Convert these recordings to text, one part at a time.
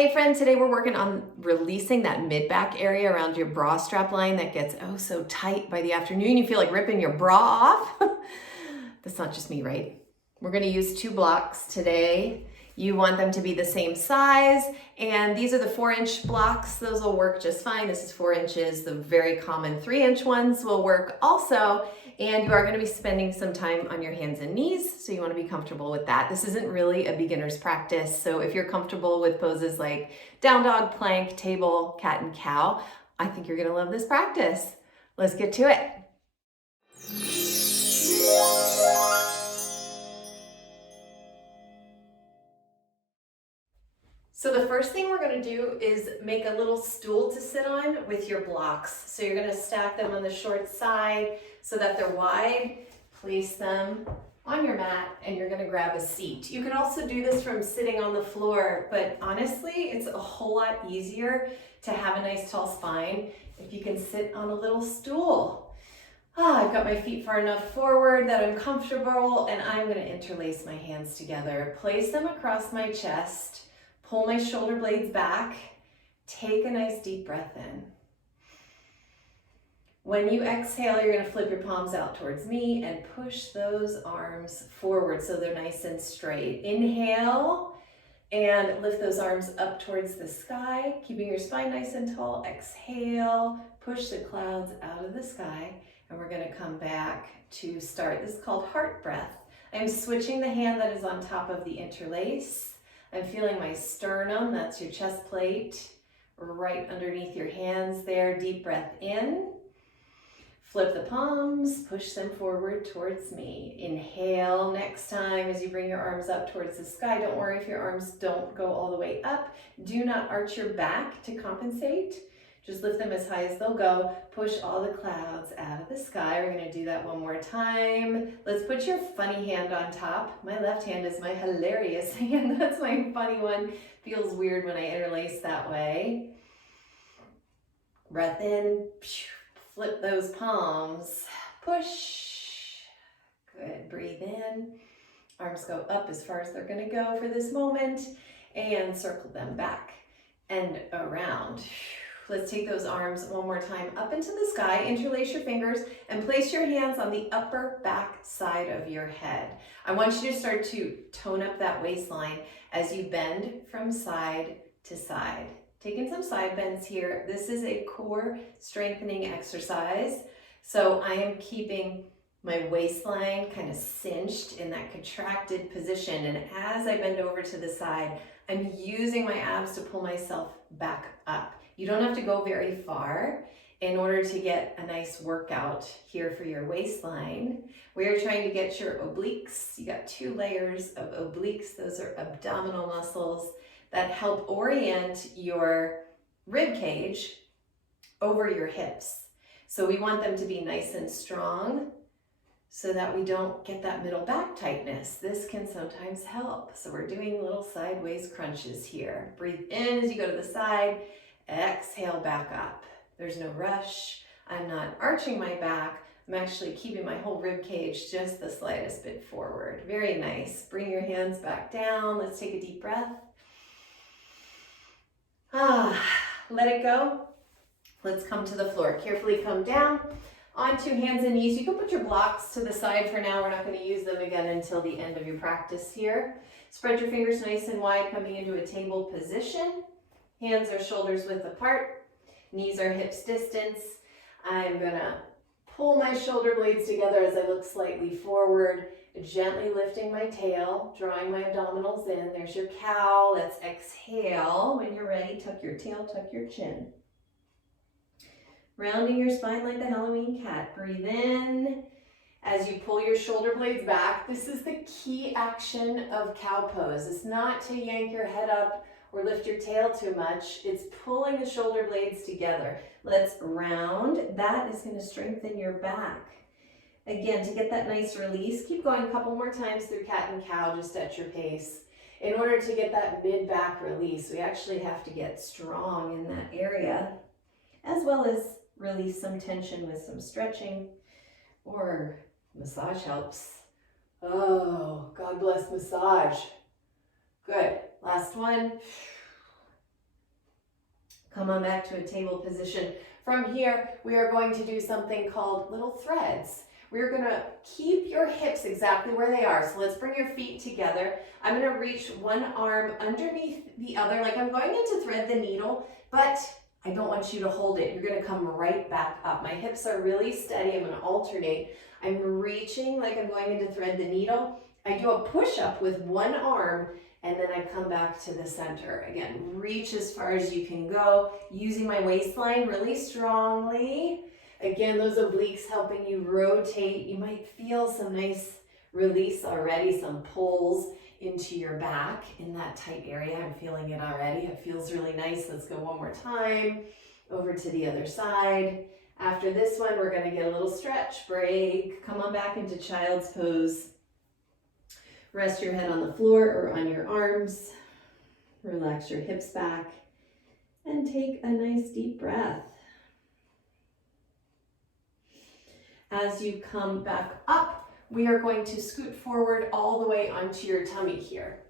Hey friend, today we're working on releasing that mid-back area around your bra strap line that gets oh so tight by the afternoon. You feel like ripping your bra off. That's not just me, right? We're gonna use 2 blocks today. You want them to be the same size, and these are the 4-inch blocks. Those will work just fine. This is 4 inches. The very common 3-inch ones will work also. And you are going to be spending some time on your hands and knees, so you want to be comfortable with that. This isn't really a beginner's practice, so if you're comfortable with poses like down dog, plank, table, cat and cow, I think you're going to love this practice. Let's get to it. So the first thing we're going to do is make a little stool to sit on with your blocks. So you're going to stack them on the short side so that they're wide. Place them on your mat and you're going to grab a seat. You can also do this from sitting on the floor, but honestly, it's a whole lot easier to have a nice tall spine if you can sit on a little stool. I've got my feet far enough forward that I'm comfortable, and I'm going to interlace my hands together. Place them across my chest. Pull my shoulder blades back. Take a nice deep breath in. When you exhale, you're going to flip your palms out towards me and push those arms forward so they're nice and straight. Inhale and lift those arms up towards the sky, keeping your spine nice and tall. Exhale, push the clouds out of the sky, and we're going to come back to start. This is called heart breath. I'm switching the hand that is on top of the interlace. I'm feeling my sternum, that's your chest plate, right underneath your hands there. Deep breath in. Flip the palms, push them forward towards me. Inhale next time as you bring your arms up towards the sky. Don't worry if your arms don't go all the way up. Do not arch your back to compensate. Just lift them as high as they'll go. Push all the clouds out of the sky. We're going to do that one more time. Let's put your funny hand on top. My left hand is my hilarious hand. That's my funny one. Feels weird when I interlace that way. Breath in. Flip those palms. Push. Good. Breathe in. Arms go up as far as they're going to go for this moment. And circle them back and around. Let's take those arms one more time up into the sky, interlace your fingers, and place your hands on the upper back side of your head. I want you to start to tone up that waistline as you bend from side to side. Taking some side bends here. This is a core strengthening exercise. So I am keeping my waistline kind of cinched in that contracted position. And as I bend over to the side, I'm using my abs to pull myself back up. You don't have to go very far in order to get a nice workout here for your waistline. We are trying to get your obliques. You got 2 layers of obliques. Those are abdominal muscles that help orient your rib cage over your hips. So we want them to be nice and strong so that we don't get that middle back tightness. This can sometimes help. So we're doing little sideways crunches here. Breathe in as you go to the side. Exhale back up. There's no rush. I'm not arching my back. I'm actually keeping my whole rib cage just the slightest bit forward. Very nice. Bring your hands back down. Let's take a deep breath. Let it go. Let's come to the floor. Carefully come down onto hands and knees. You can put your blocks to the side for now. We're not going to use them again until the end of your practice here. Spread your fingers nice and wide, coming into a table position. Hands are shoulders width apart. Knees are hips distance. I'm going to pull my shoulder blades together as I look slightly forward, gently lifting my tail, drawing my abdominals in. There's your cow. Let's exhale. When you're ready, tuck your tail, tuck your chin. Rounding your spine like the Halloween cat. Breathe in as you pull your shoulder blades back. This is the key action of cow pose. It's not to yank your head up or lift your tail too much. It's pulling the shoulder blades together. Let's round. That is going to strengthen your back. Again, to get that nice release, keep going a couple more times through cat and cow just at your pace. In order to get that mid-back release, we actually have to get strong in that area, as well as release some tension with some stretching or massage helps. Oh, God bless massage. Good. Last one. Come on back to a table position. From here, we are going to do something called little threads. We're gonna keep your hips exactly where they are. So let's bring your feet together. I'm gonna reach one arm underneath the other, like I'm going in to thread the needle, but I don't want you to hold it. You're gonna come right back up. My hips are really steady. I'm gonna alternate. I'm reaching like I'm going in to thread the needle. I do a push-up with one arm, and then I come back to the center. Again, reach as far as you can go, using my waistline really strongly. Again, those obliques helping you rotate. You might feel some nice release already, some pulls into your back in that tight area. I'm feeling it already. It feels really nice. Let's go one more time. Over to the other side. After this one, we're gonna get a little stretch break. Come on back into child's pose. Rest your head on the floor or on your arms. Relax your hips back and take a nice deep breath. As you come back up, we are going to scoot forward all the way onto your tummy here.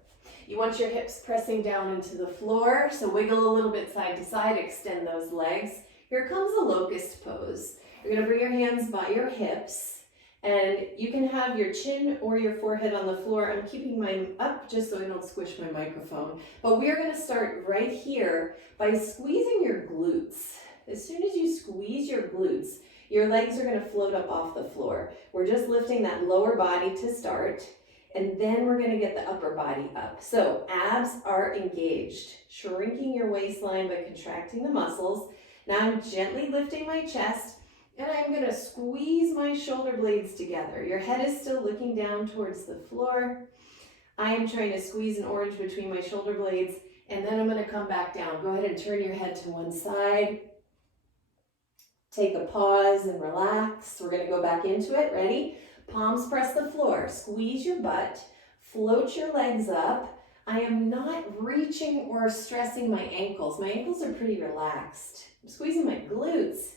You want your hips pressing down into the floor, so wiggle a little bit side to side, extend those legs. Here comes a locust pose. You're gonna bring your hands by your hips, and you can have your chin or your forehead on the floor. I'm keeping mine up just so I don't squish my microphone. But we are gonna start right here by squeezing your glutes. As soon as you squeeze your glutes, your legs are gonna float up off the floor. We're just lifting that lower body to start, and then we're gonna get the upper body up. So abs are engaged, shrinking your waistline by contracting the muscles. Now I'm gently lifting my chest, and I'm gonna squeeze my shoulder blades together. Your head is still looking down towards the floor. I am trying to squeeze an orange between my shoulder blades, and then I'm gonna come back down. Go ahead and turn your head to one side. Take a pause and relax. We're gonna go back into it. Ready? Palms press the floor. Squeeze your butt. Float your legs up. I am not reaching or stressing my ankles. My ankles are pretty relaxed. I'm squeezing my glutes.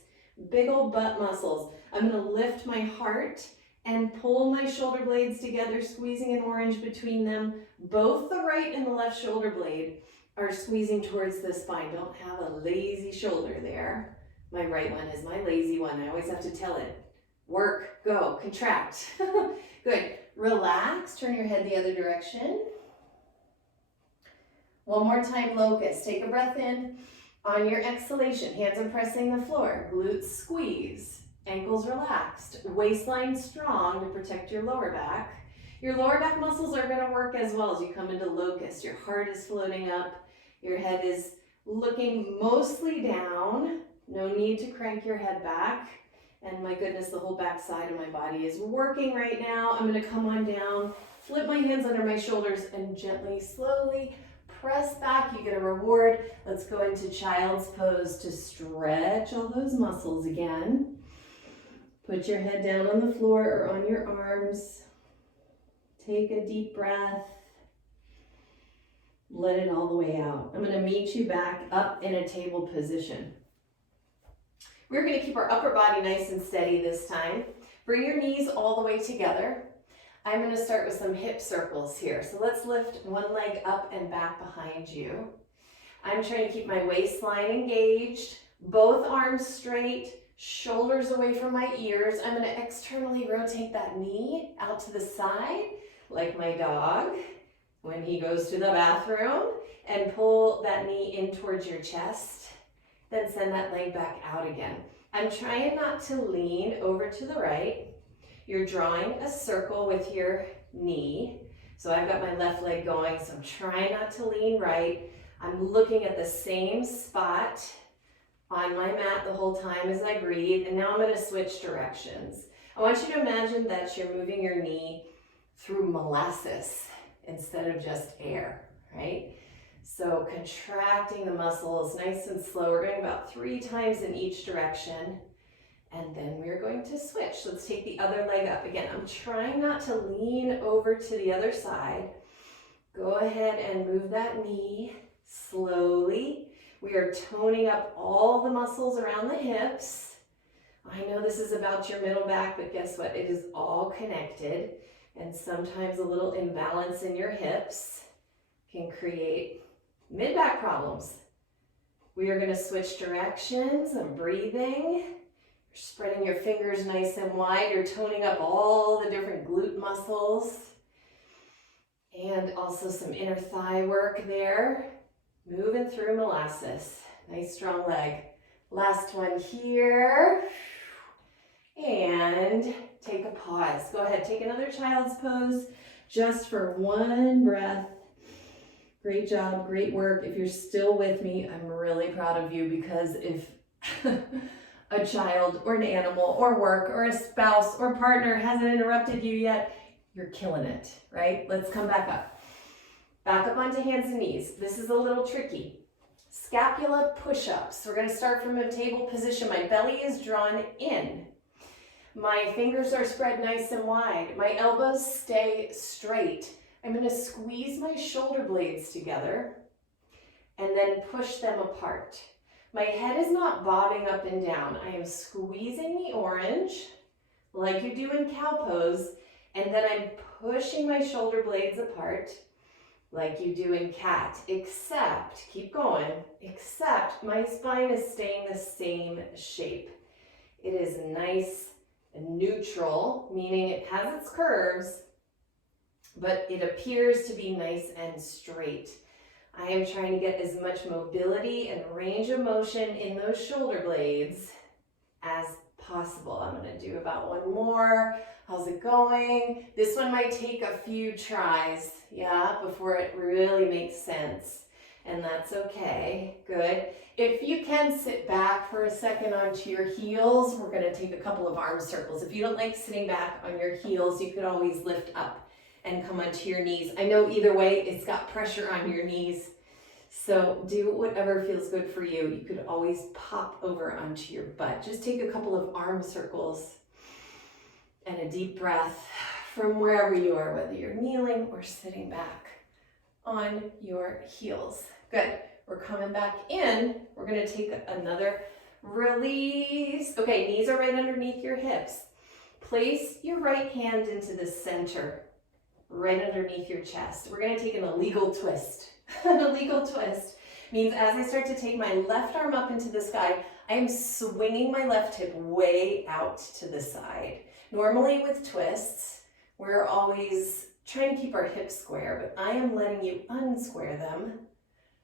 Big old butt muscles. I'm gonna lift my heart and pull my shoulder blades together, squeezing an orange between them. Both the right and the left shoulder blade are squeezing towards the spine. Don't have a lazy shoulder there. My right one is my lazy one. I always have to tell it. Work, go, contract. Good. Relax, turn your head the other direction. One more time, locust. Take a breath in. On your exhalation, hands are pressing the floor. Glutes squeeze. Ankles relaxed. Waistline strong to protect your lower back. Your lower back muscles are going to work as well as you come into locust. Your heart is floating up. Your head is looking mostly down. No need to crank your head back. And my goodness, the whole back side of my body is working right now. I'm going to come on down, flip my hands under my shoulders, and gently, slowly press back. You get a reward. Let's go into child's pose to stretch all those muscles again. Put your head down on the floor or on your arms. Take a deep breath. Let it all the way out. I'm going to meet you back up in a table position. We're going to keep our upper body nice and steady this time. Bring your knees all the way together. I'm going to start with some hip circles here. So let's lift one leg up and back behind you. I'm trying to keep my waistline engaged, both arms straight, shoulders away from my ears. I'm going to externally rotate that knee out to the side, like my dog when he goes to the bathroom, and pull that knee in towards your chest. Then send that leg back out again. I'm trying not to lean over to the right. You're drawing a circle with your knee. So I've got my left leg going, so I'm trying not to lean right. I'm looking at the same spot on my mat the whole time as I breathe, and now I'm going to switch directions. I want you to imagine that you're moving your knee through molasses instead of just air, right? So contracting the muscles nice and slow. We're going about 3 times in each direction. And then we're going to switch. Let's take the other leg up. Again, I'm trying not to lean over to the other side. Go ahead and move that knee slowly. We are toning up all the muscles around the hips. I know this is about your middle back, but guess what? It is all connected. And sometimes a little imbalance in your hips can create mid-back problems. We are going to switch directions and breathing. You're spreading your fingers nice and wide. You're toning up all the different glute muscles and also some inner thigh work there. Moving through molasses. Nice strong leg. Last one here. And take a pause. Go ahead, take another child's pose just for one breath. Great job, great work. If you're still with me, I'm really proud of you, because if a child or an animal or work or a spouse or partner hasn't interrupted you yet, you're killing it, right? Let's come back up. Back up onto hands and knees. This is a little tricky. Scapula push-ups. We're going to start from a table position. My belly is drawn in. My fingers are spread nice and wide. My elbows stay straight. I'm going to squeeze my shoulder blades together and then push them apart. My head is not bobbing up and down. I am squeezing the orange like you do in cow pose, and then I'm pushing my shoulder blades apart like you do in cat, except, keep going, except my spine is staying the same shape. It is nice and neutral, meaning it has its curves, but it appears to be nice and straight. I am trying to get as much mobility and range of motion in those shoulder blades as possible. I'm going to do about one more. How's it going? This one might take a few tries, yeah, before it really makes sense, and that's okay. Good. If you can sit back for a second onto your heels, we're going to take a couple of arm circles. If you don't like sitting back on your heels, you could always lift up and come onto your knees. I know either way, it's got pressure on your knees. So do whatever feels good for you. You could always pop over onto your butt. Just take a couple of arm circles and a deep breath from wherever you are, whether you're kneeling or sitting back on your heels. Good. We're coming back in. We're going to take another release. Okay, knees are right underneath your hips. Place your right hand into the center, right underneath your chest. We're going to take an illegal twist. An illegal twist means as I start to take my left arm up into the sky, I am swinging my left hip way out to the side. Normally with twists, we're always trying to keep our hips square, but I am letting you unsquare them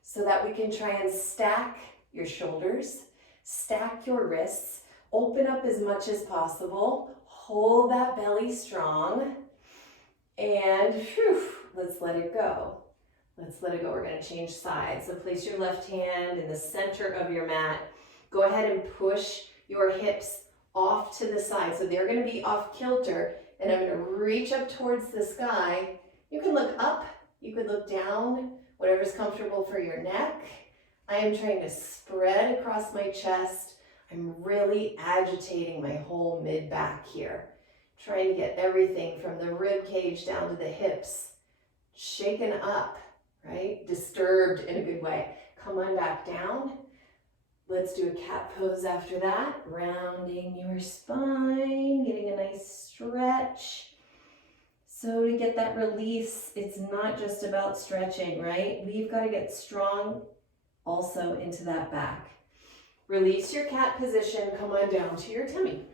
so that we can try and stack your shoulders, stack your wrists, open up as much as possible, hold that belly strong, and whew, let's let it go. Let's let it go. We're going to change sides. So place your left hand in the center of your mat. Go ahead and push your hips off to the side. So they're going to be off kilter, and I'm going to reach up towards the sky. You can look up, you could look down, whatever's comfortable for your neck. I am trying to spread across my chest. I'm really agitating my whole mid-back here. Trying to get everything from the rib cage down to the hips shaken up, right? Disturbed in a good way. Come on back down. Let's do a cat pose after that. Rounding your spine, getting a nice stretch. So to get that release, it's not just about stretching, right? We've got to get strong also into that back. Release your cat position. Come on down to your tummy.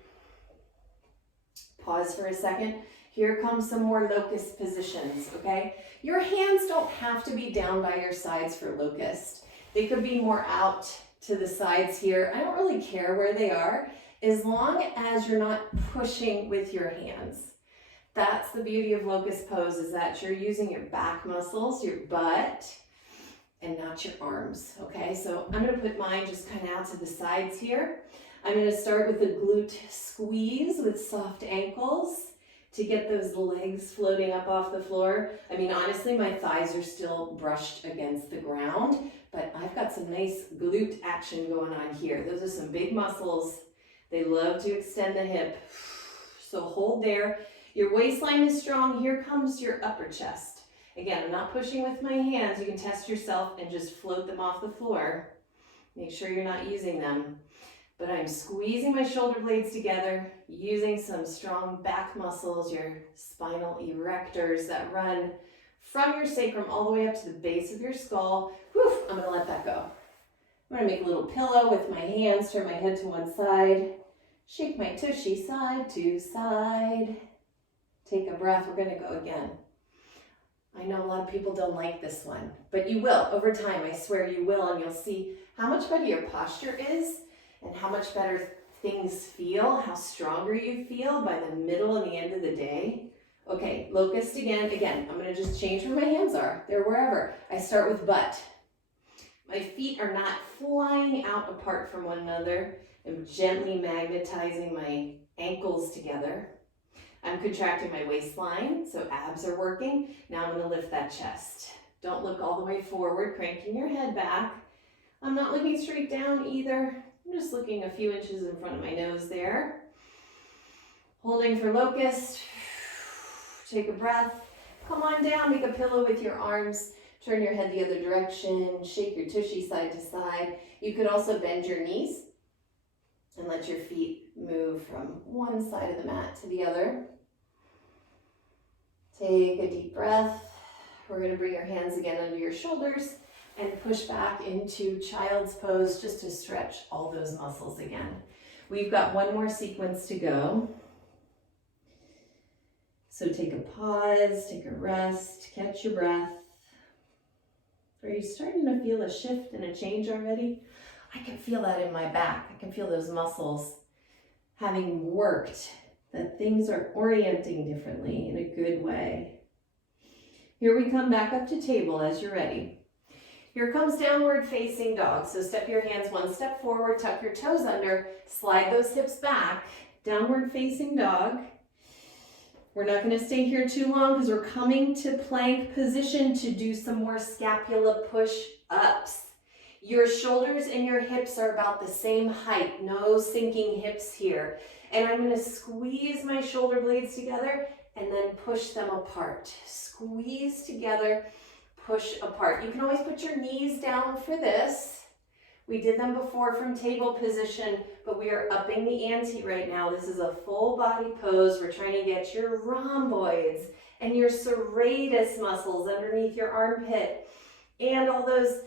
Pause for a second. Here comes some more locust positions, okay? Your hands don't have to be down by your sides for locust. They could be more out to the sides here. I don't really care where they are, as long as you're not pushing with your hands. That's the beauty of locust pose, is that you're using your back muscles, your butt, and not your arms, okay? So I'm gonna put mine just kind of out to the sides here. I'm going to start with a glute squeeze with soft ankles to get those legs floating up off the floor. I mean, honestly, my thighs are still brushed against the ground, but I've got some nice glute action going on here. Those are some big muscles. They love to extend the hip. So hold there. Your waistline is strong. Here comes your upper chest. Again, I'm not pushing with my hands. You can test yourself and just float them off the floor. Make sure you're not using them. But I'm squeezing my shoulder blades together, using some strong back muscles, your spinal erectors that run from your sacrum all the way up to the base of your skull. Whew, I'm gonna let that go. I'm I'm gonna make a little pillow with my hands, turn my head to one side, shake my tushy side to side. Take a breath, we're gonna go again. I know a lot of people don't like this one, but you will over time, I swear you will, and you'll see how much better your posture is and how much better things feel, how stronger you feel by the middle and the end of the day. Okay, locust again. Again, I'm gonna just change where my hands are. They're wherever. I start with butt. My feet are not flying out apart from one another. I'm gently magnetizing my ankles together. I'm contracting my waistline, so abs are working. Now I'm gonna lift that chest. Don't look all the way forward, cranking your head back. I'm not looking straight down either. I'm just looking a few inches in front of my nose there. Holding for locust. Take a breath. Come on down, make a pillow with your arms. Turn your head the other direction. Shake your tushy side to side. You could also bend your knees and let your feet move from one side of the mat to the other. Take a deep breath. We're going to bring your hands again under your shoulders and push back into child's pose just to stretch all those muscles again. We've got one more sequence to go. So take a pause, take a rest, catch your breath. Are you starting to feel a shift and a change already? I can feel that in my back. I can feel those muscles having worked, that things are orienting differently in a good way. Here we come back up to table as you're ready. Here comes downward facing dog. So step your hands one step forward, tuck your toes under, slide those hips back, downward facing dog. We're not going to stay here too long because we're coming to plank position to do some more scapula push-ups. Your shoulders and your hips are about the same height, no sinking hips here. And I'm going to squeeze my shoulder blades together and then push them apart. Squeeze together, push apart. You can always put your knees down for this. We did them before from table position, but we are upping the ante right now. This is a full body pose. We're trying to get your rhomboids and your serratus muscles underneath your armpit and all those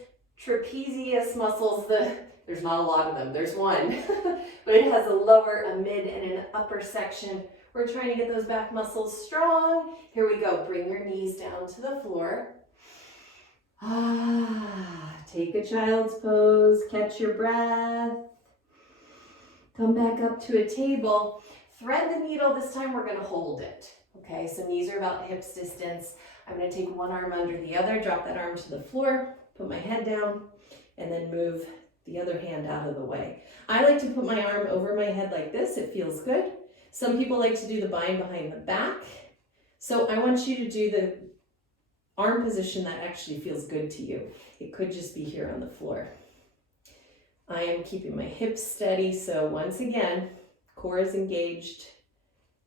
trapezius muscles. There's not a lot of them, there's one, but it has a lower, a mid, and an upper section. We're trying to get those back muscles strong. Here we go, bring your knees down to the floor. Take a child's pose, catch your breath. Come back up to a table. Thread the needle, this time we're gonna hold it. Okay, so knees are about hips distance. I'm gonna take one arm under the other, drop that arm to the floor, put my head down, and then move the other hand out of the way. I like to put my arm over my head like this, it feels good. Some people like to do the bind behind the back. So I want you to do the arm position that actually feels good to you. It could just be here on the floor. I am keeping my hips steady, so once again, core is engaged.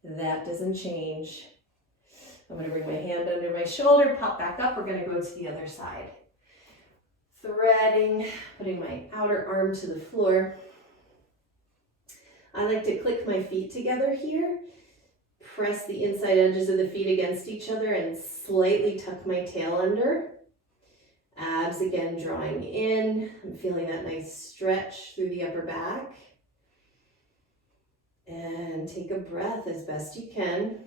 That doesn't change. I'm going to bring my hand under my shoulder, pop back up. We're going to go to the other side. Threading, putting my outer arm to the floor. I like to click my feet together here. Press the inside edges of the feet against each other and slightly tuck my tail under. Abs again drawing in. I'm feeling that nice stretch through the upper back. And take a breath as best you can.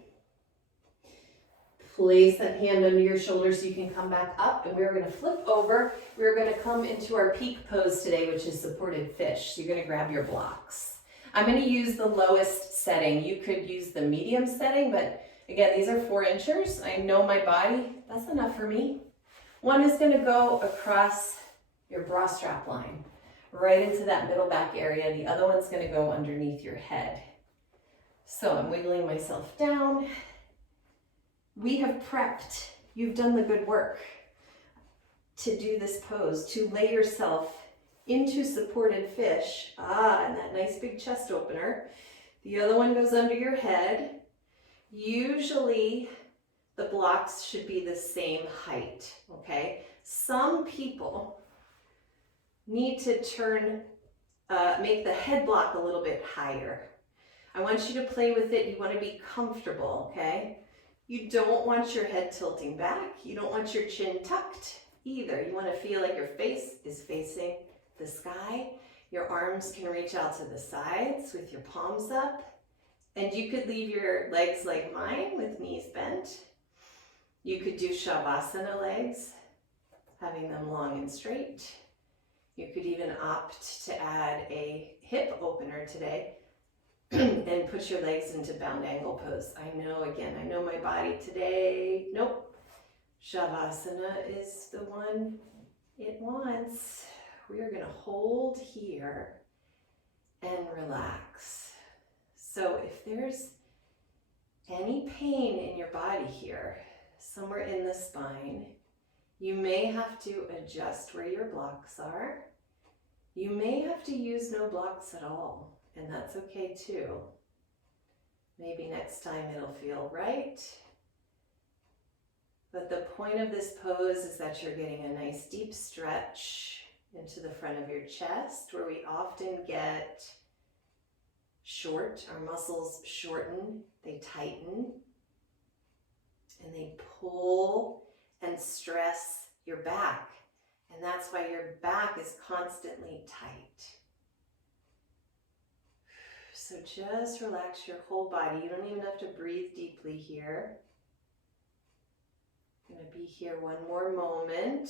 Place that hand under your shoulder so you can come back up, and we're going to flip over. We're going to come into our peak pose today, which is supported fish. So you're going to grab your blocks. I'm going to use the lowest setting. You could use the medium setting, but again, these are 4 inchers. I know my body. That's enough for me. One is going to go across your bra strap line, right into that middle back area. The other one's going to go underneath your head. So I'm wiggling myself down. We have prepped. You've done the good work to do this pose, to lay yourself into supported fish. And that nice big chest opener. The other one goes under your head. Usually the blocks should be the same height, okay? Some people need to make the head block a little bit higher. I want you to play with it. You want to be comfortable, okay? You don't want your head tilting back. You don't want your chin tucked either. You want to feel like your face is facing the sky. Your arms can reach out to the sides with your palms up. And you could leave your legs like mine with knees bent. You could do Shavasana legs, having them long and straight. You could even opt to add a hip opener today and put your legs into bound angle pose. I know my body today. Nope. Shavasana is the one it wants. We are going to hold here and relax. So if there's any pain in your body here, somewhere in the spine, you may have to adjust where your blocks are. You may have to use no blocks at all, and that's okay too. Maybe next time it'll feel right. But the point of this pose is that you're getting a nice deep stretch into the front of your chest, where we often get short. Our muscles shorten, they tighten, and they pull and stress your back. And that's why your back is constantly tight. So just relax your whole body. You don't even have to breathe deeply here. I'm going to be here one more moment.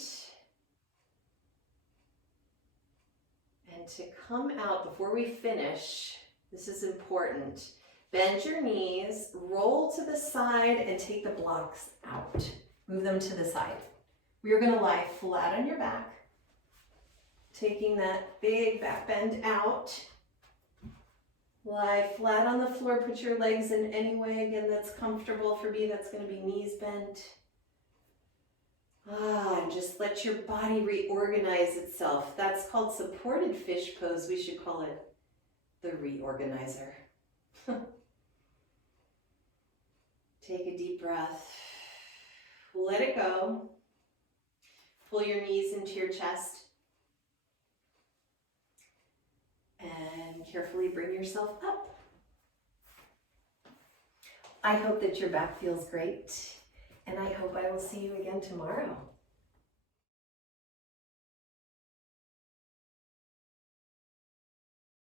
And to come out before we finish, this is important. Bend your knees, roll to the side, and take the blocks out. Move them to the side. We're going to lie flat on your back, taking that big back bend out. Lie flat on the floor. Put your legs in any way, again, that's comfortable. For me, that's going to be knees bent. And just let your body reorganize itself. That's called supported fish pose. We should call it the reorganizer. Take a deep breath. Let it go. Pull your knees into your chest. And carefully bring yourself up. I hope that your back feels great. And I hope I will see you again tomorrow.